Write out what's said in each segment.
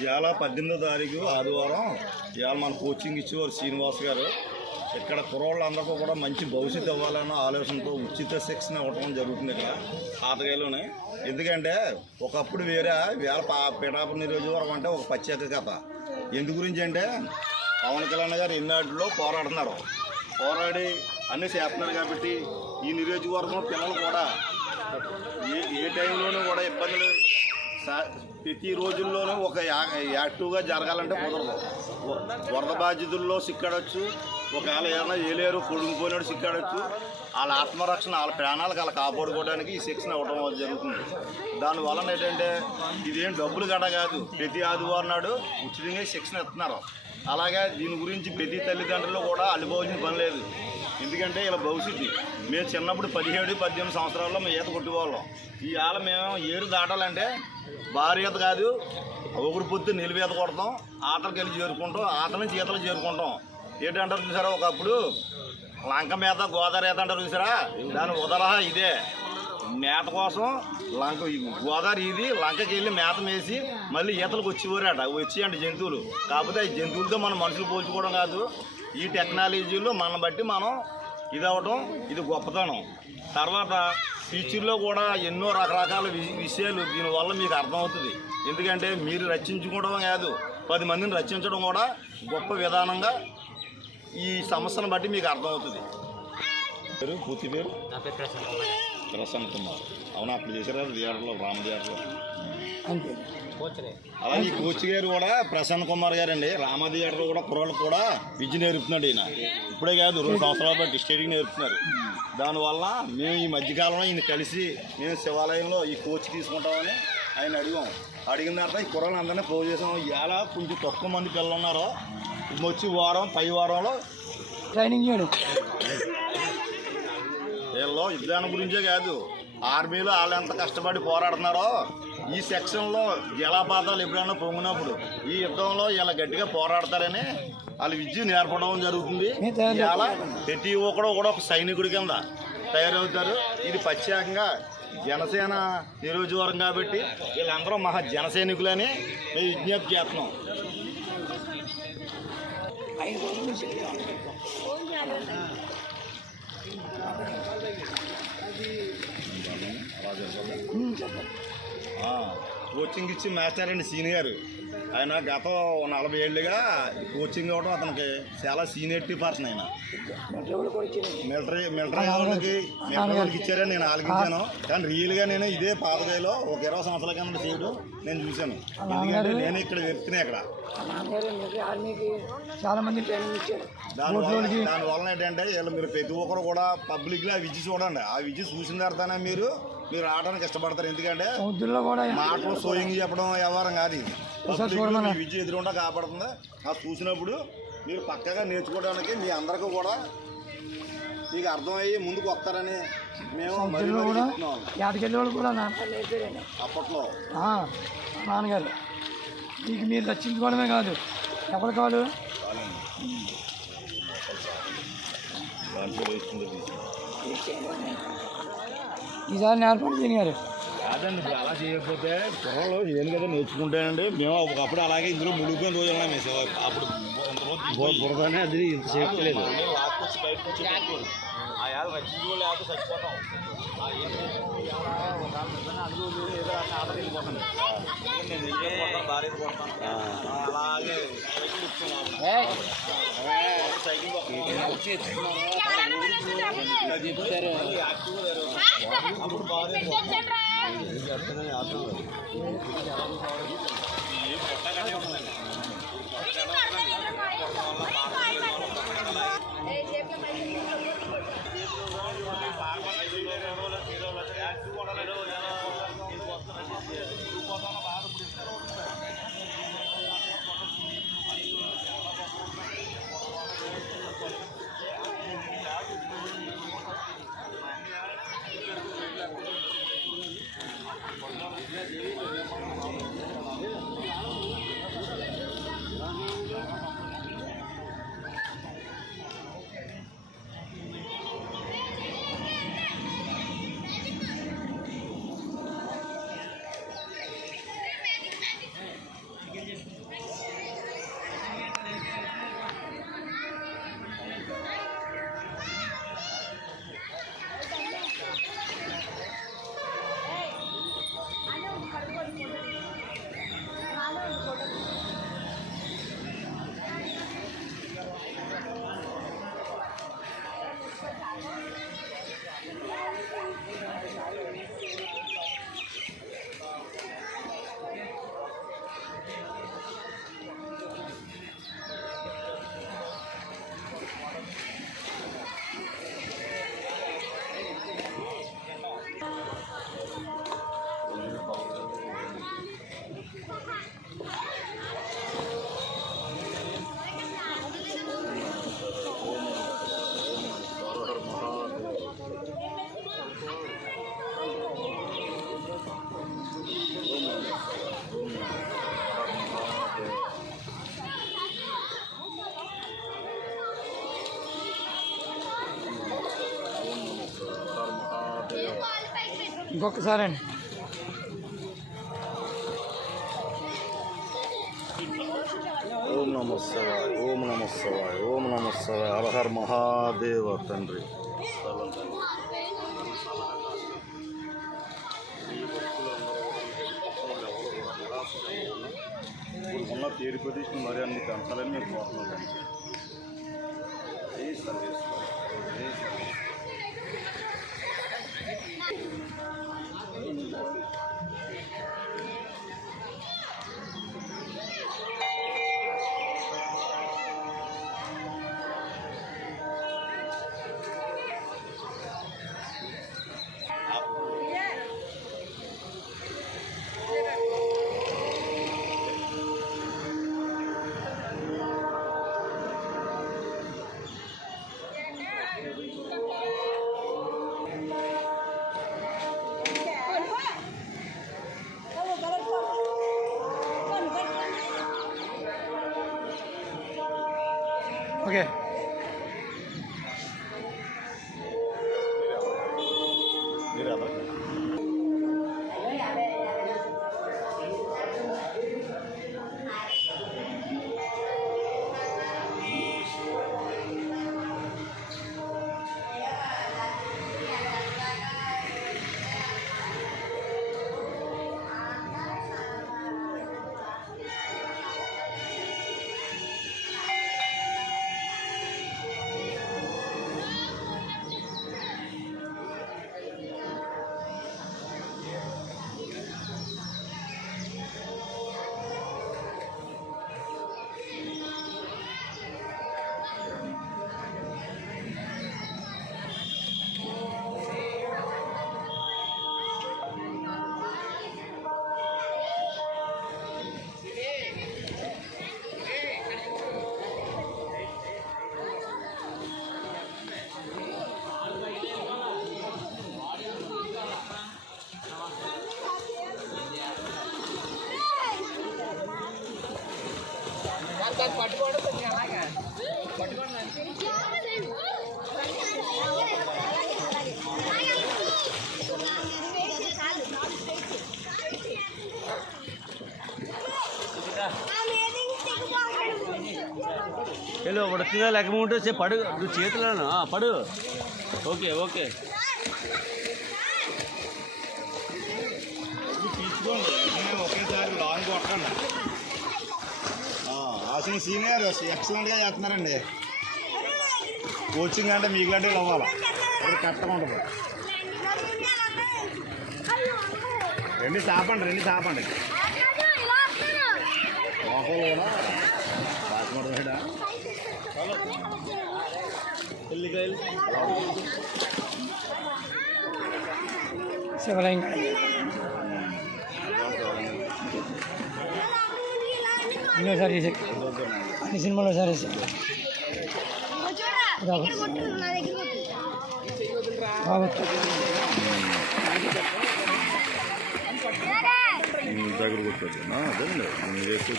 ఇవాళ 18వ తారీఖు ఆదివారం. ఇవాళ మన కోచింగ్ ఇచ్చేవారు శ్రీనివాస్ గారు. ఇక్కడ కుర్రోళ్ళందరికీ కూడా మంచి భవిష్యత్తు ఇవ్వాలన్న ఆలోచనతో ఉచిత శిక్షణ ఇవ్వడం జరుగుతుంది ఇక్కడ పాతగాయలోనే. ఎందుకంటే ఒకప్పుడు వేరే వేళ పిఠాపురం నియోజకవర్గం అంటే ఒక ప్రత్యేక కథ. ఎందు గురించి అంటే పవన్ కళ్యాణ్ గారు ఎన్నాటిలో పోరాడుతున్నారు, పోరాడి అన్నీ చేస్తున్నారు. కాబట్టి ఈ నియోజకవర్గం పిల్లలు కూడా ఏ టైంలోనూ కూడా ఇబ్బందులు ప్రతి రోజుల్లోనూ ఒక యాక్టివ్గా జరగాలంటే కుదరదు. వరద బాధితుల్లో సిక్కాడచ్చు, ఒకవేళ ఏదైనా ఏలేరు పొడుగుపోయినాడు సిక్కాడచ్చు. వాళ్ళ ఆత్మరక్షణ, వాళ్ళ ప్రాణాలకు వాళ్ళ కాపాడుకోవడానికి ఈ శిక్షణ ఇవ్వడం జరుగుతుంది. దానివలన ఏంటంటే ఇదేం డబ్బులు గడ కాదు, ప్రతి ఆదివారం నాడు ఉచితంగా శిక్షణ ఇస్తున్నారు. అలాగే దీని గురించి ప్రతి తల్లిదండ్రులు కూడా అల్లిపోవాల్సిన పని లేదు. ఎందుకంటే ఇలా భవిష్యత్తు మేము చిన్నప్పుడు 17-18 సంవత్సరాల్లో మేము ఈత కొట్టుకోవాళ్ళం. ఈ ఆల మేము ఏరు దాటాలంటే భారీ ఈత కాదు, ఒకరి పొద్దు నిలువ ఈత కొడతాం, ఆతలకి వెళ్ళి చేరుకుంటాం, ఆతల నుంచి ఈతలు చేరుకుంటాం. ఏంటంటారు చూసారా, ఒకప్పుడు లంక మేత గోదావరి ఈత అంటారు చూసారా, దాని ఉదరహ ఇదే. మేత కోసం లంక గోదావరి ఇది లంకకి వెళ్ళి మేత వేసి మళ్ళీ ఈతలకు వచ్చేవారట. వచ్చేయండి జంతువులు. కాకపోతే ఈ జంతువులతో మనం మనుషులు పోల్చుకోవడం కాదు, ఈ టెక్నాలజీలో మనం బట్టి మనం ఇది అవ్వటం ఇది గొప్పతనం. తర్వాత ఫ్యూచర్లో కూడా ఎన్నో రకరకాల విషయాలు దీనివల్ల మీకు అర్థమవుతుంది. ఎందుకంటే మీరు రక్షించుకోవడం కాదు, 10 మందిని రక్షించడం కూడా గొప్ప విధానంగా ఈ సమస్యను బట్టి మీకు అర్థమవుతుంది. పూర్తి పేరు ప్రసన్న కుమార్. అవునా, అప్పుడు చేశారా థియేటర్లో, రామ థియేటర్లో. అలాగే ఈ కోచ్ గారు కూడా ప్రసన్న కుమార్ గారు అండి. రామ థియేటర్ కూడా కుర్రాళ్ళకు కూడా విద్య నేర్పుతున్నాడు ఈయన. ఇప్పుడే కాదు, 2 సంవత్సరాల బట్టి స్టేటింగ్ నేర్పుతున్నారు. దానివల్ల మేము ఈ మధ్యకాలంలో ఈయన కలిసి మేము శివాలయంలో ఈ కోచ్ తీసుకుంటామని ఆయన అడిగిన తర్వాత ఈ కుర్రాళ్ళు అందరినీ ప్రో చేసాం. ఇవాళ కొంచెం తక్కువ మంది పిల్లలు ఉన్నారు. వచ్చి పై వారంలో ట్రైనింగ్ చేయడం. వీళ్ళు యుద్ధాన్ని గురించే కాదు, ఆర్మీలో వాళ్ళు ఎంత కష్టపడి పోరాడుతున్నారో ఈ సెక్షన్లో జలపాతాలు ఎప్పుడైనా పొంగినప్పుడు ఈ యుద్ధంలో ఇలా గట్టిగా పోరాడతారని వాళ్ళు విద్య నేర్పడం జరుగుతుంది. ఇలా ప్రతి ఒక్కడు కూడా ఒక సైనికుడి కింద తయారవుతారు. ఇది ప్రత్యేకంగా జనసేన నియోజకవర్గం కాబట్టి వీళ్ళందరూ మహా జనసైనికులని మేము విజ్ఞప్తి చేస్తున్నాం. కోచింగ్ ఇచ్చి మాస్టర్ అండి సీనియర్ ఆయన. గత 40 ఏళ్ళుగా కోచింగ్ ఇవ్వడం అతనికి చాలా సీనియర్టీ పర్సన్. ఆయన మిలిటరీ వాళ్ళకి ఇచ్చారని నేను ఆలోచించాను. కానీ రియల్గా నేను ఇదే పాతగాయలో ఒక 20 సంవత్సరాల కింద చేయడం నేను చూశాను. ఎందుకంటే నేను ఇక్కడ వెళ్తున్నాను. ఇక్కడ దానివల్ల ఏంటంటే వీళ్ళు మీరు ప్రతి ఒక్కరు కూడా పబ్లిక్లో ఆ విద్య చూడండి. ఆ విద్య చూసిన తర్వాతనే మీరు ఆడడానికి ఇష్టపడతారు. ఎందుకంటే మాటలు సోయింగ్ చెప్పడం వ్యవహారం కాదు. ఇది విద్య ఎదురుండా కాపాడుతుంది. అది చూసినప్పుడు మీరు పక్కగా నేర్చుకోవడానికి మీ అందరికీ కూడా మీకు అర్థమయ్యి ముందుకు వస్తారని మేము అప్పట్లో నాన్నగారు మీకు మీరు రక్షించుకోవడమే కాదు, ఎవరు కాదు ఈసారి నేర్పండి గారు. కాదండి, ఇప్పుడు అలా చేయకపోతే కుర్రలు ఏం కదా నేర్చుకుంటానండి. మేము ఒకప్పుడు అలాగే ఇందులో మునిగిపోయిన రోజు అప్పుడు బురదనే అది ఇంత చేయలేదు. లాక్కొచ్చి బయటకు వచ్చి ఆ యాద రక్షించుకోవాలి, లేకపోతే చచ్చిపోతాం. ఏదో ఆట వెళ్ళిపోతాను, నేను వెళ్ళిపోతాను, భార్య కొడతాను. అలాగే సైకిల్ ఇస్తున్నాను, సైకిల్ చెప్తారు అప్పుడు భార్య ఇంకొకసారి అండి. ఓం నమః శివాయ, ఓం నమః శివాయ, ఓం నమః శివాయ. హర హర మహాదేవ తండ్రి. ఉన్న పేరు ప్రతిష్ఠ మరి అన్ని పెంచాలని నేను కోరుతున్నాను. ఏ సర్వీస్ ఓకే. హలో ఉడుతుందా లేకపోతే సే పడు నువ్వు చేతులను పడు. ఓకే ఓకే తీసుకోండి, ఒకేసారి లాంగ్ కొట్టండి. అసలు సీనియర్ ఎక్సలెంట్గా చేస్తున్నారండి. కోచింగ్ అంటే మీకులాంటి అవ్వాలి, అది కరెక్ట్గా ఉంటుంది. రెండు చాపండి లోపల బాస్మతి ఎల్లికాయలు శివలింగ ఎన్నోసారి చేసే అన్ని సినిమాలో సార్ వేసా దగ్గర కూర్చోదు అదేండి నేను చేసి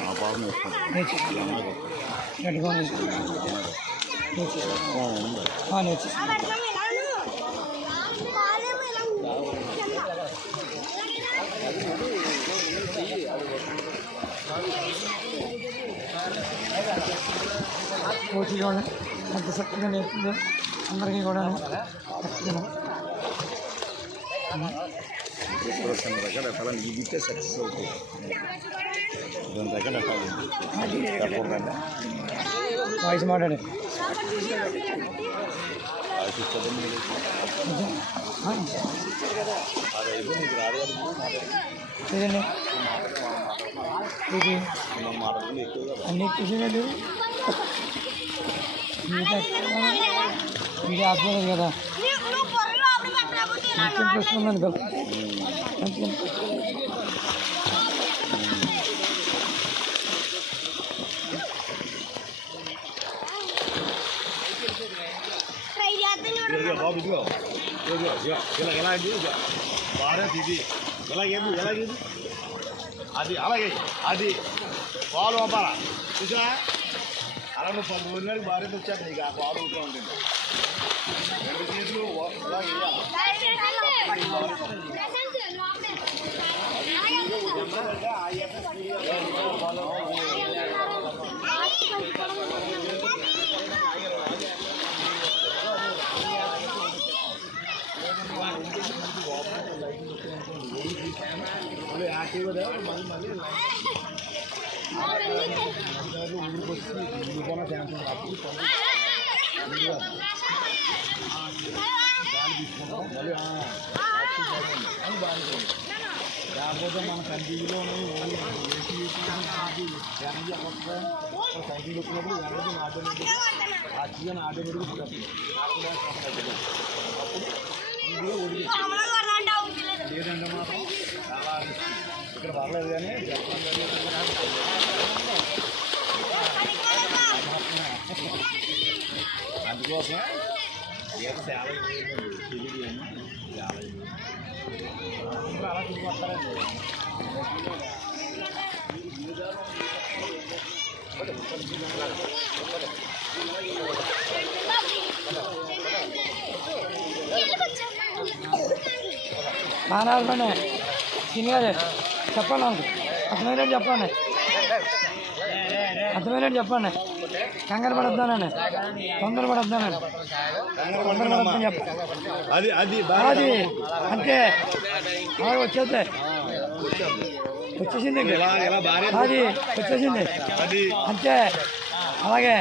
ఆ పాపం వేసుకుంటాం గట్టిగా కోచి కూడా ఎంత చక్కగా నేర్పుతుందో అందరికీ కూడా చక్కగా దగ్గర ఎట్లా ఈగితే సక్సెస్ అవుతుంది దాని దగ్గర ఎట్లా వాయిస్ మాట్లాడే లేదండి ఇది అన్ని చూసేవాళ్ళు ఇది ఆపలేదు కదా మంచి ప్రశ్న ఉందండి బాబు మంచి బాబు ఇదిగో ఇలా భారత్ ఇది ఎలాగేది అది అలాగే అది పాలు పంపాలా చూసా అలా నువ్వు 10 రోజులకి భారత్ వచ్చాక నీకు ఆ పాలు ఉంటూ ఉంటుంది 2 చేతులు యాక్టివ్గా మళ్ళీ ఊరికి వచ్చి ఊరికైనా ఛాన్స్ అప్పుడు గాలి తీసుకుంటాం మళ్ళీ అని బాగుంటుంది లేకపోతే మన కంటిలోనే ఏసీ ఎనర్జీ అవ్వకపోతే సైకిల్ వచ్చినప్పుడు ఎనర్జీ ఆటోమేటిక్ ఆక్సిజన్ ఆటోమేటిక్ అప్పుడు ఇందులో ఒడిగి లేదంటే మాత్రం చాలా ఇక్కడ పర్లేదు కానీ జపాన్ అందుకోసమే ఏదో చాలా తెలియదు చాలా అలా తీసుకొస్తారండి మానవులనే సీనియర్ చెప్పండి నాకు అర్థమైనట్టు చెప్పండి అర్థమైనట్టు చెప్పండి కంగారు పడొద్దానండి తొందర పడొద్దానండి తొందర పడొద్దని చెప్పండి అది అది అది అంతే వచ్చేద్ది వచ్చేసింది అది వచ్చేసింది అంతే అలాగే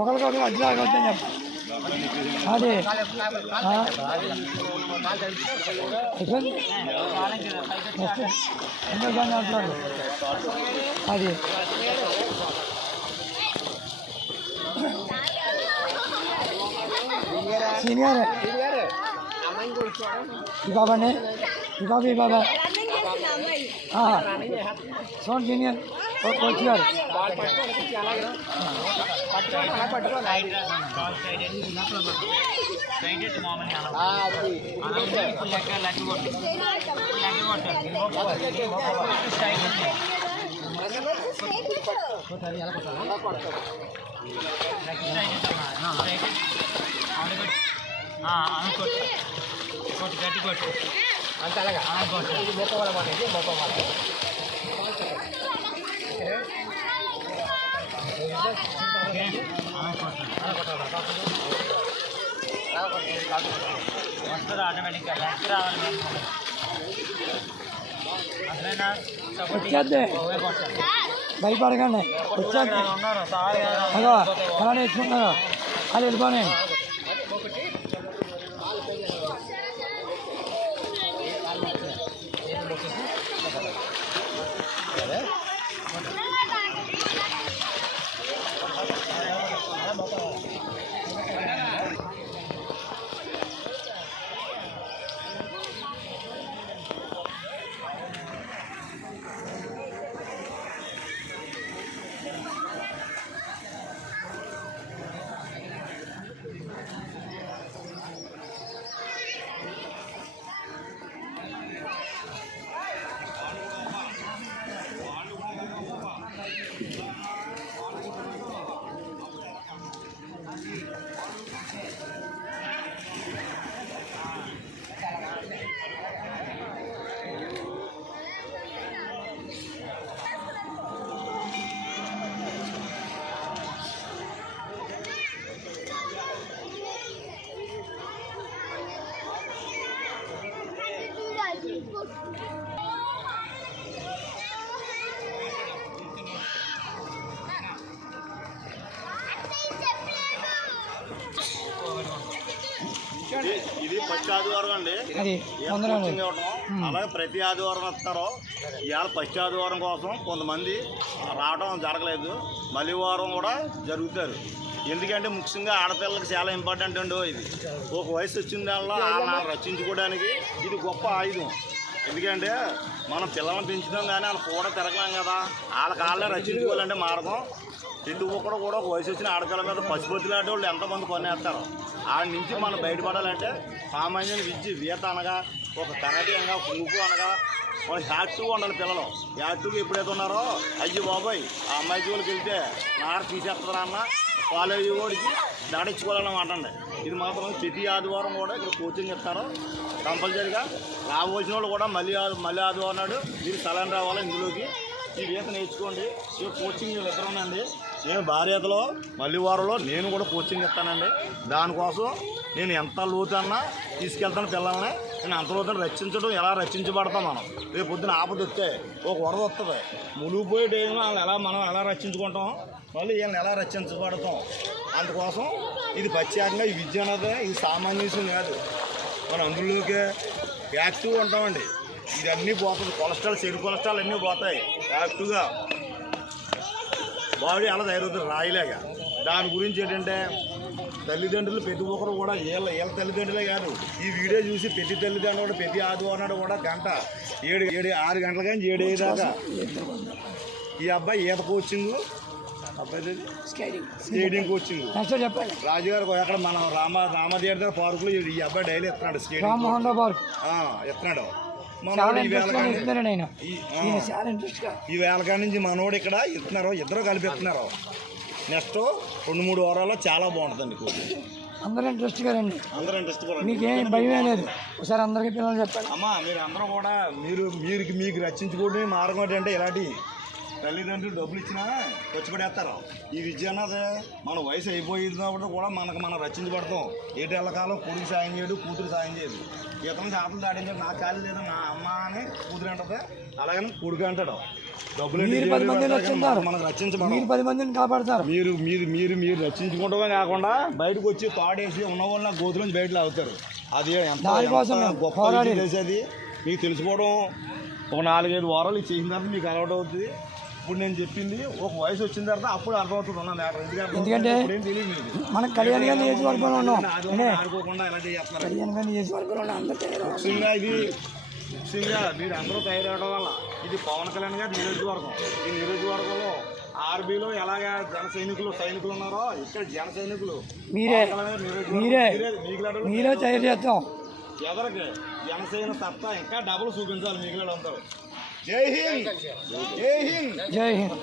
ఒకరికొకరు అడ్డులాగా వచ్చని చెప్పండి అది నెక్స్ట్ ఎంతో కానీ అంటున్నాడు అది సీనియర్ ఈ బాబానే ఈ బాబా సోన్ సీనియర్ కోచ్ గారు గట్టి కొట్టు అంత అలాగా ఇది మొక్కవాళ్ళ మాట ఇది మొక్కవాళ్ళ వస్తుంది ఆటోమేటిక్గా లెక్క రావాలి వచ్చేద్ది భయపడకండి వచ్చేద్ది అదో ఎలా నేర్చుకుంటున్నారు వాళ్ళు వెళ్ళిపోయి ఫస్ట్ ఆదివారం అండి అది ఈయన వందనాలు కోచింగ్ ఇవ్వటం. అలాగే ప్రతి ఆదివారం వస్తారు. ఇవాళ ఫస్ట్ ఆదివారం కోసం కొంతమంది రావడం జరగలేదు. మళ్ళీ వారం కూడా జరుగుతారు. ఎందుకంటే ముఖ్యంగా ఆడపిల్లలకు చాలా ఇంపార్టెంట్ అండి ఇది. ఒక వయసు వచ్చిన దానిలో వాళ్ళని రక్షించుకోవడానికి ఇది గొప్ప ఆయుధం. ఎందుకంటే మనం పిల్లల్ని పెంచుతాం కానీ వాళ్ళు కూడా తిరగలేం కదా. వాళ్ళే రక్షించుకోవాలంటే మార్గం. ప్రతి ఒక్కడు కూడా ఒక వయసు వచ్చిన ఆడపిల్ల మీద పశుపతిలాంటి వాళ్ళు ఎంతమంది కొనేస్తారు. ఆడ నుంచి మనం బయటపడాలంటే సామాన్యుని విద్య ఈత అనగా ఒక కరాటే అనగా కుంగు అనగా వాళ్ళు యాక్టివ్గా ఉండాలి. పిల్లలు యాక్టివ్గా ఎప్పుడైతే ఉన్నారో అయ్యి బాబాయ్ ఆ అమ్మాయి జోలికి వెళ్తే నాడ తీసేస్తారా అన్న కాలేజీ వాడికి దాడించుకోవాలన్నమాట అండి. ఇది మాత్రం ప్రతి ఆదివారం కూడా ఇక్కడ కోచింగ్ ఇస్తారు. కంపల్సరీగా రావాల్సిన వాళ్ళు కూడా మళ్ళీ ఆదివారం నాడు మీరు స్థలం రావాలి. ఇందులోకి ఈ ఈత నేర్చుకోండి. ఈ కోచింగ్ ఇద్దరు ఉందండి. నేను భార్యతలో మళ్ళీ వారంలో నేను కూడా కోచింగ్ ఇస్తానండి. దానికోసం నేను ఎంత లోతన్నా తీసుకెళ్తాను పిల్లల్ని. నేను అంత లోతుని రక్షించడం ఎలా రక్షించబడతాం మనం. రేపు పొద్దున ఆపద వస్తే ఒక వరద వస్తుంది. మునిగిపోయే టైంలో మనం ఎలా రక్షించుకుంటాం, మళ్ళీ వీళ్ళని ఎలా రక్షించబడతాం. అందుకోసం ఇది ప్రత్యేకంగా ఈ విద్య అనేది ఇది సామాన్య విషయం కాదు. మనం అందులోకే యాక్టివ్గా ఉంటామండి. ఇది అన్నీ పోతుంది. కొలెస్ట్రాల్ చెడు కొలెస్ట్రాల్ అన్నీ పోతాయి. యాక్టివ్గా బాడీ అలా తయారవుతుంది రాయిలాగా. దాని గురించి ఏంటంటే తల్లిదండ్రులు ప్రతి ఒక్కరు కూడా వీళ్ళ తల్లిదండ్రులే కాదు. ఈ వీడియో చూసి ప్రతి తల్లిదండ్రులు కూడా ప్రతి ఆదివారం కూడా గంట 6 గంటల కానీ 7 దాకా ఈ అబ్బాయి ఈత కోచింగ్, అబ్బాయి స్కేటింగ్ కోచింగ్. రాజుగారు ఎక్కడ మన రామదేవ్ దగ్గర పార్కులో ఈ అబ్బాయి డైలీ ఎత్తున్నాడు స్కేటింగ్ ఎత్తున్నాడు. ఈ వేళకాడ నుంచి మనోడు ఇక్కడ ఇస్తున్నారు. ఇద్దరు కలిపి ఇస్తున్నారు. నెక్స్ట్ 2-3 వారాల్లో చాలా బాగుంటుందండి కోచింగ్. అందరూ ఇంట్రెస్ట్ గారండి. అందరూ ఇంట్రెస్ట్ కూడా మీకేం భయమే లేదు. ఒకసారి అందరికీ పిల్లలు చెప్పండి. అమ్మా మీరు అందరూ కూడా మీకు రక్షించుకోవడం మార్గం ఏంటంటే ఇలాంటి తల్లిదండ్రులు డబ్బులు ఇచ్చినా ఖర్చు పడేస్తారు. ఈ విద్య అన్నది మన వయసు అయిపోయినప్పుడు కూడా మనం రక్షించబడతాం. ఏటేళ్ళకాలం కొడుకు సాయం చేయడు, కూతురు సాయం చేయదు. ఇతను చేతలు దాడించాడు, నాకు ఖాళీ లేదు నా అమ్మ అని కూతురు అంటది. అలాగని కొడుకు అంటాడు. డబ్బులు మనకు రక్షించబడతాం. 10 మందిని కాపాడతారు. మీరు రక్షించుకుంటమే కాకుండా బయటకు వచ్చి తాడేసి ఉన్న వాళ్ళ గోతుల బయటలో అవుతారు. అది ఎంత గొప్ప చేసేది మీకు తెలుసుకోవడం. ఒక 4-5 వారాలు చేసిన తర్వాత మీకు అలవాటు అవుతుంది. ఇప్పుడు నేను చెప్పింది ఒక వయసు వచ్చిన తర్వాత అప్పుడు అర్థమవుతుంది ఉన్న మ్యాటర్. ఎందుకంటే తెలియదు మీకు. మనం కళ్యాణ్ గారి నియోజకవర్గంలో ఉన్నాం. ఆడుకోకుండా ఎలా చేస్తున్నారు. కళ్యాణ్ గారి నియోజకవర్గంలో ముఖ్యంగా మీరు అందరూ తయారవడం వల్ల ఇది పవన్ కళ్యాణ్ గారి నియోజకవర్గం. ఈ నియోజకవర్గంలో ఆర్బీలో ఎలాగా సైనికులు ఉన్నారో ఇక్కడ జన సైనికులు మీరే తయారు చేస్తాం. ఎవరికి జనసేన సత్తా ఇంకా డబుల్ చూపించాలి మిగిలిన అందరూ. జై హింద్. జై హింద్.